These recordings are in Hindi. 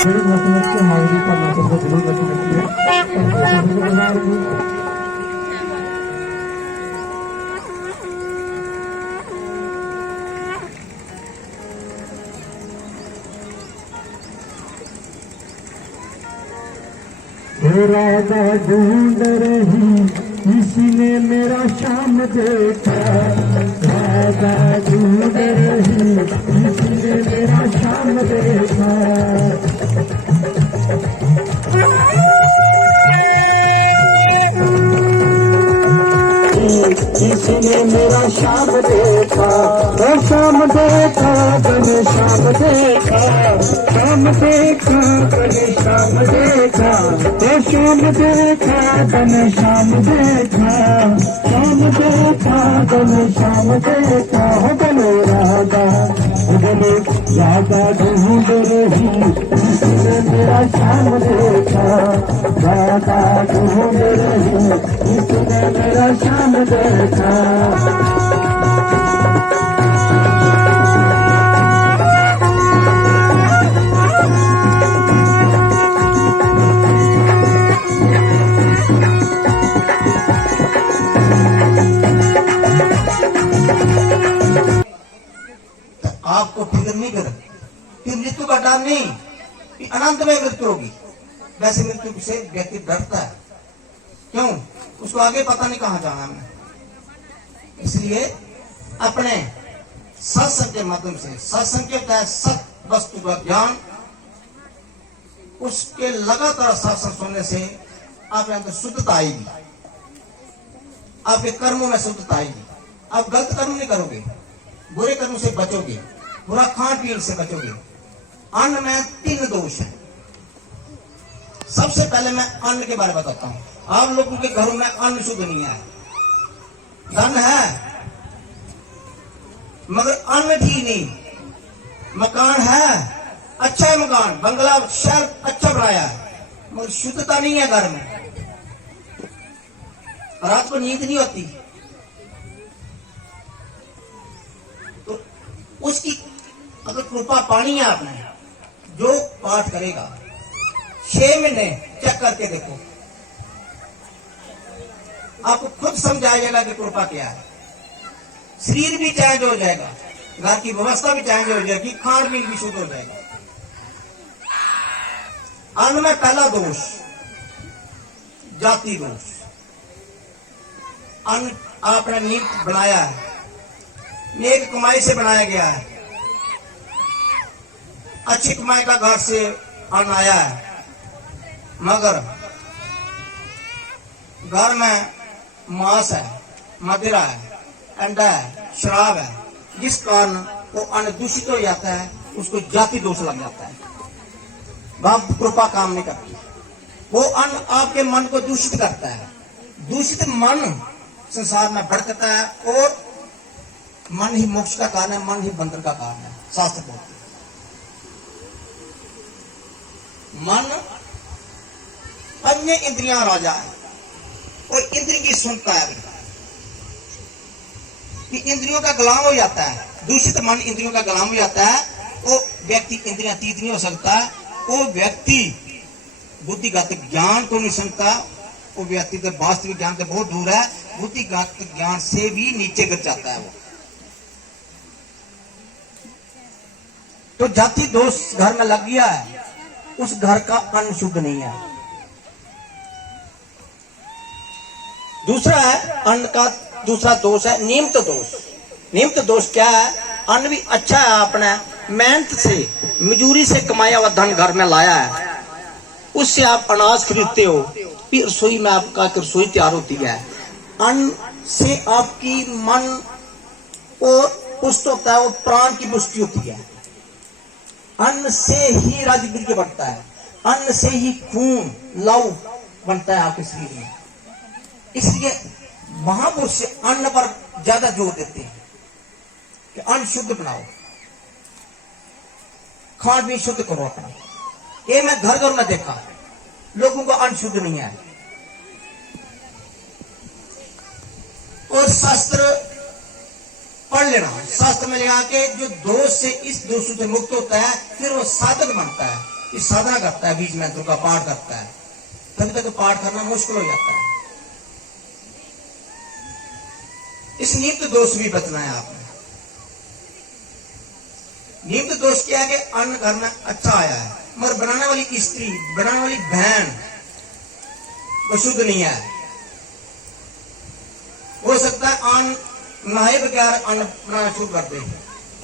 राधा ढूंढ रही किसी ने मेरा शाम देखा, राधा ढूंढ रही किसी ने मेरा शाम देखा। किसी ने मेरा शाम देखा, तो शाम देखा तने शाम देखा, शाम देखा तने शाम देखा, तो शाम देखा तने शाम देखा, शाम देखा तने शाम देखा। हो बोलो राधा, हो बोलो राधा ढूंढ रही किसी ने मेरा शाम देखा, राधा ढूंढ रही किसी ने मेरा शाम देखा। आपको फिक्र नहीं कर, फिर मृत्यु का डर नहीं कि अनंत में मृत्यु होगी। वैसे मृत्यु से व्यक्ति डरता है, क्यों? उसको आगे पता नहीं कहां जाना है। इसलिए अपने सत्संग के माध्यम से, सत्संग के तहत सत्य वस्तु का ज्ञान, उसके लगातार सत्संग सुनने से आपके अंदर शुद्धता आएगी, आपके कर्मों में शुद्धता आएगी। आप गलत कर्म नहीं करोगे, बुरे कर्म से बचोगे, बुरा खान पीन से बचोगे। अन्न में 3 दोष है। सबसे पहले मैं अन्न के बारे में बताता हूं। आप लोगों के घरों में अन्न शुद्ध नहीं है, धन है मगर अन्न ठीक नहीं। मकान है, अच्छा है मकान, बंगला शहर अच्छा बनाया है, मगर शुद्धता नहीं है घर में। रात को नींद नहीं होती, तो उसकी अगर कृपा पानी है आपने, जो पाठ करेगा 6 महीने चेक करके देखो, आपको खुद समझाइएगा कि कृपा क्या है। शरीर भी चेंज हो जाएगा, घर की व्यवस्था भी चेंज हो जाएगी, खान पीन भी शुद्ध हो जाएगा। अन्न में पहला दोष जाति दोष। अन्न आपने नीत बनाया है, नेक कमाई से बनाया गया है, अच्छी कमाई का घर से अन्न आया है, मगर घर में मांस है, मदिरा है, अंडा है, शराब है, जिस कारण वो अन्न दूषित हो जाता है, उसको जाति दोष लग जाता है। बाप कृपा काम नहीं करती, वो अन्न आपके मन को दूषित करता है। दूषित मन संसार में भटकता है, और मन ही मोक्ष का कारण है, मन ही बंधन का कारण है। शास्त्र बोलते हैं मन अन्य इंद्रियां राजा है, और इंद्रिय की सुनता है कि इंद्रियों का गुलाम हो जाता है। दूषित मन इंद्रियों का गुलाम हो जाता है, वो व्यक्ति इंद्रियां अतीत नहीं हो सकता, वो व्यक्ति बुद्धिगत ज्ञान को नहीं सुनता, वो व्यक्ति तो वास्तविक ज्ञान से बहुत दूर है, बुद्धिगत ज्ञान से भी नीचे गिर जाता है वो। तो जाति दोष घर में लग गया है, उस घर का अन्न शुद्ध नहीं है। दूसरा है अन्न का दूसरा दोष है नियमित दोष। नियमित दोष क्या है? अन्न भी अच्छा है, आपने मेहनत से मजूरी से कमाया हुआ धन घर में लाया है, उससे आप अनाज खरीदते हो, फिर रसोई में आपका रसोई तैयार होती है। अन्न से आपकी मन और पुष्ट होता है, वो प्राण की पुष्टि होती है। अन्न से ही राजवीर्य बढ़ता है, अन्न से ही खून लव बनता है आपके शरीर में। इसलिए महापुरुष अन्न पर ज्यादा जोर देते हैं कि अन्न शुद्ध बनाओ, खान भी शुद्ध करो अपना। ये मैं घर घर में देखा, लोगों का अन्न शुद्ध नहीं है। और शास्त्र पढ़ लेना, शास्त्र में लगा के जो दोष से इस दोष से मुक्त होता है, फिर वो साधक बनता है। इस साधना करता है, बीच मंत्रों का पाठ करता है, तभी तक पाठ करना मुश्किल हो जाता है। इस निमित्त दोष भी बचना है आपने। निमित्त दोष क्या है कि अन्न घर में अच्छा आया है, मगर बनाने वाली स्त्री, बनाने वाली बहन वो शुद्ध नहीं है। हो सकता है अन्न नहाए बगैर अन्न बनाना शुरू कर दे,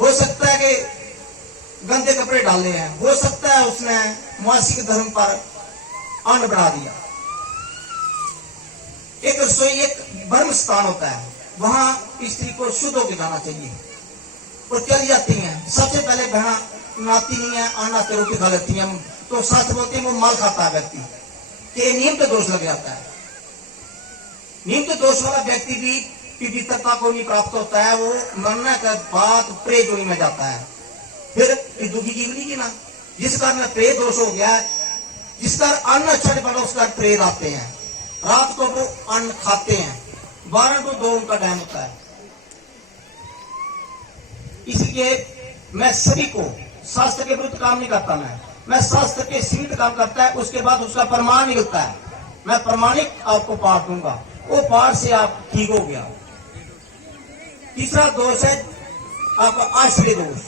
हो सकता है कि गंदे कपड़े डाले हैं, हो सकता है उसने मासिक धर्म पर अन्न बना दिया। एक रसोई एक ब्रह्म स्थान होता है, वहां स्त्री को शुद्ध होकर जाना चाहिए। वो चल जाती हैं, सबसे पहले बहना नाती नहीं है, अन्न आते रोटी खा लेती है, तो शास्त्र बोलते हैं वो माल खाता है व्यक्ति, कि नियम तो दोष लग जाता है। नियम तो दोष वाला व्यक्ति भी पवित्रता को नहीं प्राप्त होता है, वो मरने के बाद प्रेत योनि में जाता है, फिर दुखी जीवनी की ना। जिस कारण प्रेत दोष हो गया, जिस कारण अन्न अच्छा नहीं पड़ा, उस कारण प्रेत आते हैं। रात को वो अन्न खाते हैं, 12 to 2 उनका टाइम होता है। इसलिए मैं सभी को शास्त्र के विरुद्ध काम नहीं करता, मैं शास्त्र के सीमित काम करता है, उसके बाद उसका प्रमाण निकलता है। मैं प्रमाणिक आपको पाठ दूंगा, वो पाठ से आप ठीक हो गया। तीसरा दोष है आपका आश्रय दोष।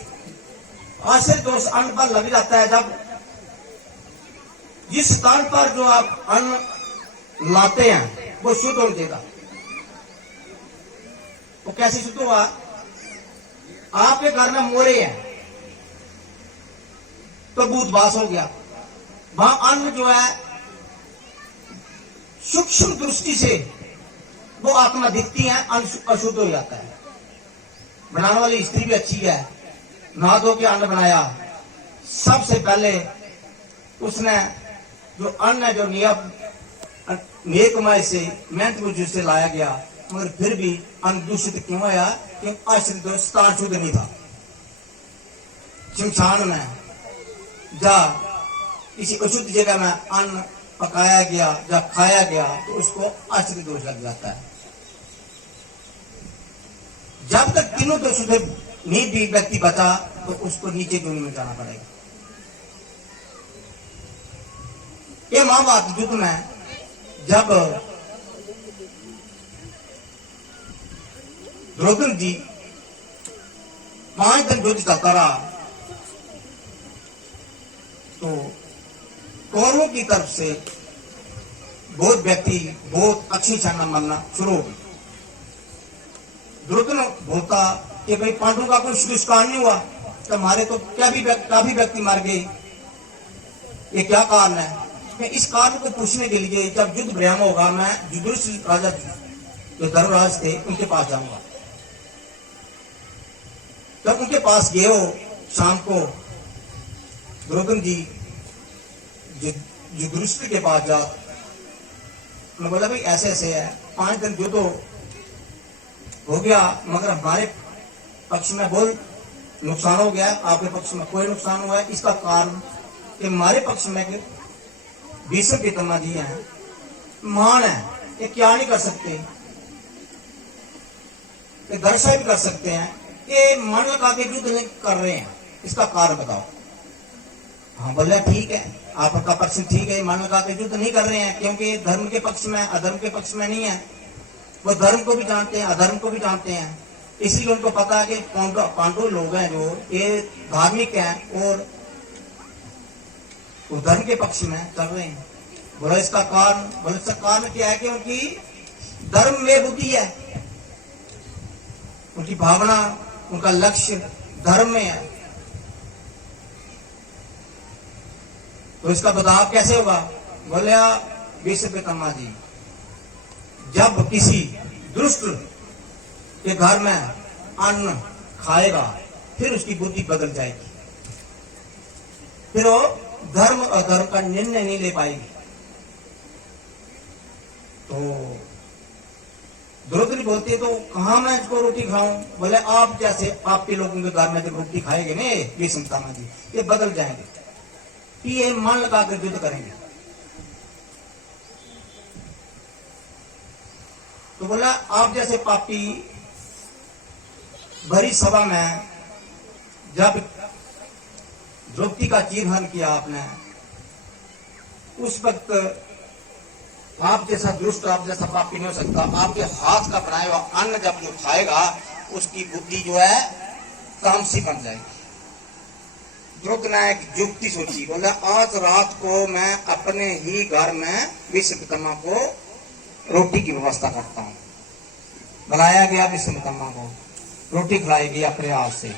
आश्रय दोष अन्न पर लग जाता है जब जिस स्थान पर जो आप अन्न लाते हैं वो शुद्ध होने देगा। वो कैसे शुद्ध हुआ? आपके घर में मोरे हैं तो भूतवास हो गया, वहां अन्न जो है सूक्ष्म दृष्टि से वो आत्मा दिखती है, अन्न अशुद्ध हो जाता है। बनाने वाली स्त्री भी अच्छी है, नहा धो के अन्न बनाया, सबसे पहले उसने जो अन्न है जो नेक कमाई से मेहनत मजदूरी से लाया गया, मगर फिर भी अन्न दूषित क्यों आया? कि आश्रित स्थान शुद्ध नहीं था। शमशान में जा किसी अशुद्ध जगह में अन्न पकाया गया या खाया गया तो उसको आश्रित दोष लग जाता है। जब तक तीनों दोषों से नहीं भी व्यक्ति बचा तो उसको नीचे योनि में जाना पड़ेगा। ये महाभारत युद्ध में जब द्रौपदी जी 5 दिन युद्ध चलता रहा तो कौरवों की तरफ से बहुत व्यक्ति बहुत अच्छी छाना मारना शुरू हो गई। द्रौपदी बोलता कि भाई पांडवों का कोई दुष्काल नहीं हुआ तो हमारे तो काफी व्यक्ति मार गए, ये क्या कारण है? मैं इस कारण को पूछने के लिए जब युद्ध विराम होगा मैं युधिष्ठिर राजा जो धर्मराज थे उनके पास जाऊंगा। जब उनके पास गए हो शाम को द्रौपदी जी युधिष्ठिर के पास जा, मैं बोला भाई ऐसे ऐसे है, 5 दिन युद्ध हो गया मगर हमारे पक्ष में बहुत नुकसान हो गया, आपके पक्ष में कोई नुकसान हुआ है। इसका कारण कि हमारे पक्ष में भीष्म पितामह जी हैं, महान है, ये क्या नहीं कर सकते, ये दर्शा भी कर सकते हैं, ये मन लगा के युद्ध नहीं कर रहे हैं, इसका कारण बताओ। हाँ बोले ठीक है, आपका पक्ष ठीक है, मन लगा के युद्ध नहीं कर रहे हैं क्योंकि धर्म के पक्ष में अधर्म के पक्ष में नहीं है। वो धर्म को भी जानते हैं अधर्म को भी जानते हैं, इसीलिए उनको पता है कि पांडव लोग हैं जो ये धार्मिक हैं और वो धर्म के पक्ष में चल रहे हैं। बोला इसका कारण क्या है कि उनकी धर्म में बुद्धि है, उनकी भावना उनका लक्ष्य धर्म में है। तो इसका बदलाव कैसे होगा? बोले भीष्म पितामह जी जब किसी दुष्ट के घर में अन्न खाएगा फिर उसकी बुद्धि बदल जाएगी, फिर वो धर्म अधर्म का निर्णय नहीं ले पाएगी। तो द्रौपदी बोलती है तो कहां मैं इसको रोटी खाऊं? बोले आप जैसे आपके लोगों के घर में जब रोटी खाएंगे ना भीष्म पितामह जी, ये बदल जाएंगे, ये मन लगा कर युद्ध करेंगे। तो बोला आप जैसे पापी भरी सभा में जब द्रौपदी का चीरहरण किया आपने उस वक्त आप जैसा दुष्ट, आप जैसा पापी नहीं हो सकता। आपके हाथ का बनाया हुआ अन्न जब जो खाएगा उसकी बुद्धि जो है तामसी बन जाएगी। द्रुपद ने एक युक्ति सोची, बोला आज रात को मैं अपने ही घर में विश्वकर्मा को रोटी की व्यवस्था करता हूँ। बुलाया गया विश्वकर्मा को, रोटी खिलाई गई अपने हाथ से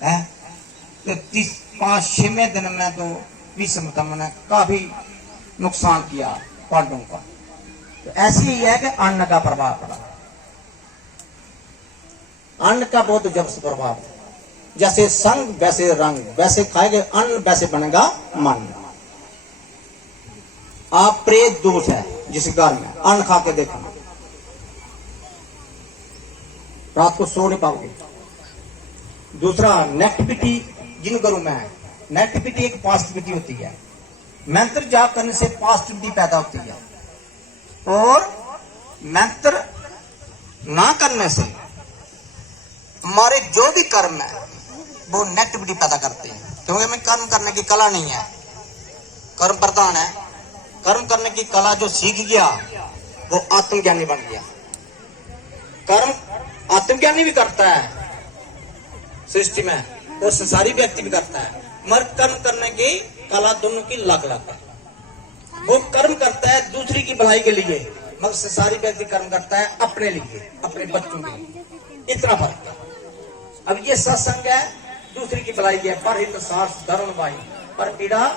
है। तो 5-6वें दिन में तो विश्वकर्मा ने काफी नुकसान किया पांडवों का। तो ऐसे ही है कि अन्न का प्रभाव पड़ा, अन्न का बहुत जबरदस्त प्रभाव है। जैसे संग वैसे रंग, वैसे खाएंगे अन्न वैसे बनेगा मन। आप प्रेत दोष है जिस घर में अन्न खा के देखना, रात को सो नहीं पाओगे। दूसरा नेगेटिविटी जिन घरों में है, नेगेटिविटी एक पॉजिटिविटी होती है। मंत्र जाप करने से पॉजिटिविटी पैदा होती है, और मंत्र ना करने से हमारे जो भी कर्म है वो नेगेटिविटी पैदा करते हैं। क्योंकि हमें कर्म करने की कला नहीं है, कर्म प्रधान है। कर्म करने की कला जो सीख गया वो आत्मज्ञानी बन गया। कर्म आत्मज्ञानी भी करता है सृष्टि में, और संसारी व्यक्ति भी करता है, मगर कर्म करने की कला दोनों की अलग अलग है। वो कर्म करता है दूसरी की भलाई के लिए, मगर संसारी व्यक्ति कर्म करता है अपने लिए, अपने बच्चों के लिए। इतना फर्क है। अब ये सत्संग है दूसरी की भलाई है, पर हित सार धर्म भाई, पर पीड़ा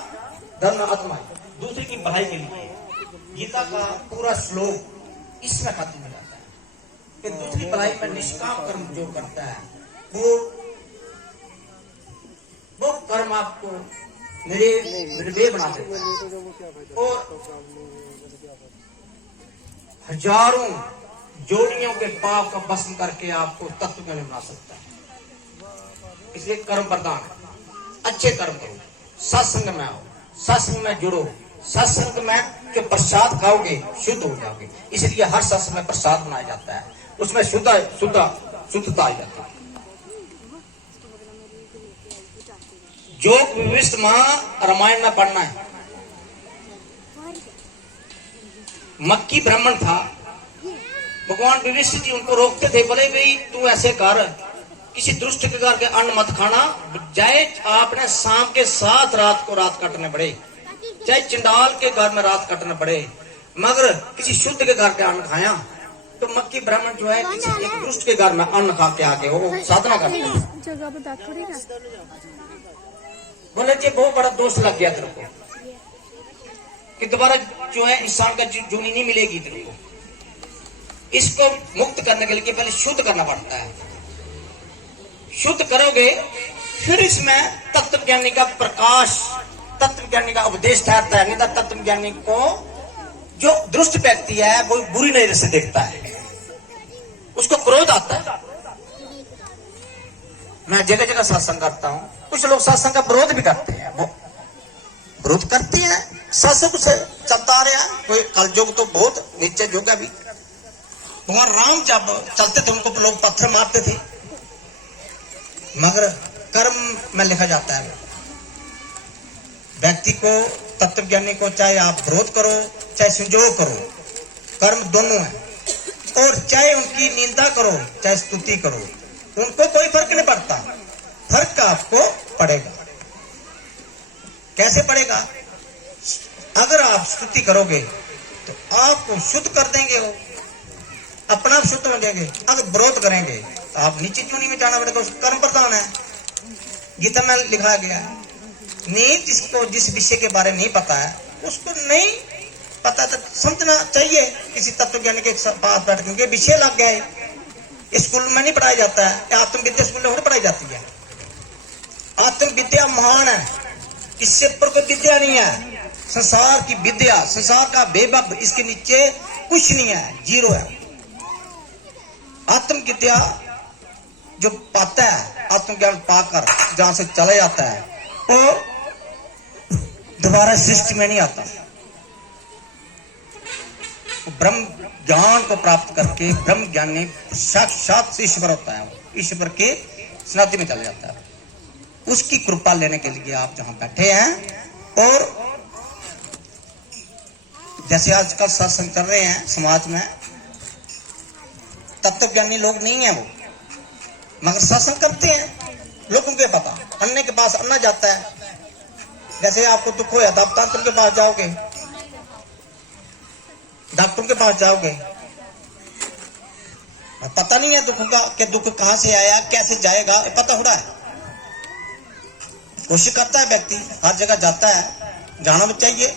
धर्म आत्माई, दूसरी की भलाई के लिए। गीता का पूरा श्लोक इसमें खत्म हो जाता है कि दूसरी भलाई में निष्काम कर्म जो करता है वो कर्म आपको निर्भय बना देता है, और हजारों जोड़ियों के पाप का भस्म करके आपको तत्व ज्ञानी बना सकता है। इसलिए कर्म प्रधान है। अच्छे कर्म करो, सत्संग में आओ, सत्संग में जुड़ो, सत्संग में जो प्रसाद खाओगे शुद्ध हो जाओगे। इसलिए हर सत्संग में प्रसाद बनाया जाता है, उसमें शुद्धता आ जाती है। जो विविष्ट महा रामायण में पढ़ना है। मक्की ब्राह्मण था, भगवान विविष्ट जी उनको रोकते थे, बोले भाई तू ऐसे कर, किसी दुष्ट के घर के अन्न मत खाना, चाहे आपने शाम के 7 रात को रात काटने पड़े, चाहे चंडाल के घर में रात काटने पड़े, मगर किसी शुद्ध के घर के अन्न खाया। तो मक्की ब्राह्मण जो है किसी एक दुष्ट के घर में अन्न खा के आके वो साधना करते हैं। बोले जी बहुत बड़ा दोष लग गया तेरे को कि दोबारा जो है इंसान का जूनी नहीं मिलेगी तेरे को। इसको मुक्त करने के लिए पहले शुद्ध करना पड़ता है। शुद्ध करोगे फिर इसमें तत्वज्ञानी का प्रकाश, तत्वज्ञानी का उपदेश ठहरता है। नहीं तो तत्वज्ञानी को जो दुष्ट व्यक्ति है वो बुरी नजर से देखता है, उसको क्रोध आता है। मैं जगह जगह सत्संग करता हूँ, कुछ लोग सत्संग का विरोध भी करते हैं, वो विरोध करते हैं सत्संग से चलता आ रहा है। कोई कलयुग तो बहुत नीचे युग है। अभी भगवान राम जब चलते थे उनको लोग पत्थर मारते थे, मगर कर्म में लिखा जाता है व्यक्ति को, तत्वज्ञानी को, चाहे आप विरोध करो चाहे संजोग करो, कर्म दोनों है। और चाहे उनकी निंदा करो चाहे स्तुति करो, उनको कोई फर्क नहीं पड़ता। फर्क आपको पड़ेगा। कैसे पड़ेगा? अगर आप स्तुति करोगे तो आपको शुद्ध कर देंगे, वो अपना शुद्ध हो जाएंगे। अगर विरोध करेंगे तो आप नीचे क्यों नहीं जाना पड़ेगा। कर्म प्रधान है, गीता में लिखा गया है। नहीं जिसको जिस विषय के बारे में नहीं पता है उसको नहीं पता तो समझना चाहिए। किसी तत्वज्ञानी के पास बैठ के विषय लग गया है, स्कूल में नहीं पढ़ाया जाता है, आत्मविद्या स्कूल में पढ़ाई जाती है। आत्मविद्या महान है, इससे ऊपर कोई विद्या नहीं है। संसार की विद्या, संसार का बेबब, इसके नीचे कुछ नहीं है, जीरो है। आत्मविद्या जो पाता है, आत्मज्ञान पाकर जहां से चला जाता है वो दोबारा सृष्टि में नहीं आता। ब्रह्म ज्ञान को प्राप्त करके ब्रह्म ज्ञानी साक्षात ईश्वर होता है, ईश्वर के समाधि में चला जाता है। उसकी कृपा लेने के लिए आप जहां बैठे हैं और जैसे आजकल सत्संग कर रहे हैं समाज में, तत्वज्ञानी लोग नहीं है वो, मगर सत्संग करते हैं। लोगों के पता, अन्य के पास अन्ना जाता है। जैसे आपको दुख होया तो आप डॉक्टर के पास जाओगे, डॉक्टर के पास जाओगे, पता नहीं है दुख का कि दुख कहां से आया, कैसे जाएगा, पता हो रहा है। कोशिश करता है व्यक्ति, हर जगह जाता है, जाना भी चाहिए,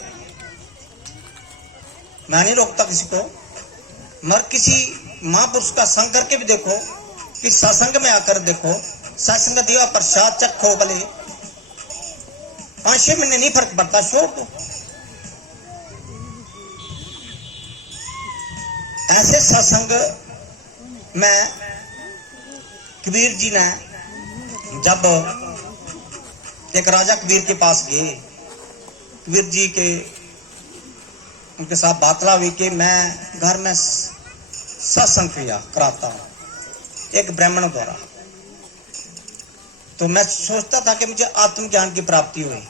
मैं नहीं रोकता किसी को, मगर किसी महापुरुष का संग करके भी देखो, कि सत्संग में आकर देखो, सत्संग दिया प्रसाद चखो, भले 5-6 महीने नहीं फर्क पड़ता शो को। ऐसे सत्संग में कबीर जी ने जब एक राजा कबीर के पास गए, कबीर जी के उनके साथ बातला हुई कि मैं घर में सत्संग क्रिया कराता हूं एक ब्राह्मण द्वारा, तो मैं सोचता था कि मुझे आत्मज्ञान की प्राप्ति हुई,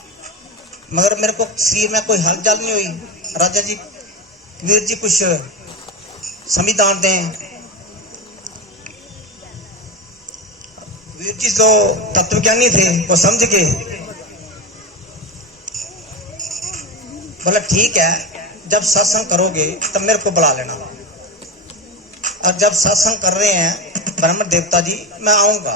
मगर मेरे को शरीर में कोई हलचल नहीं हुई। राजा जी, कबीर जी कुछ संविधान दें। कबीर जी तो तत्वज्ञानी थे, वो समझ के बोला ठीक है, जब सत्संग करोगे तब मेरे को बुला लेना, और जब सत्संग कर रहे हैं ब्राह्मण देवता जी मैं आऊंगा।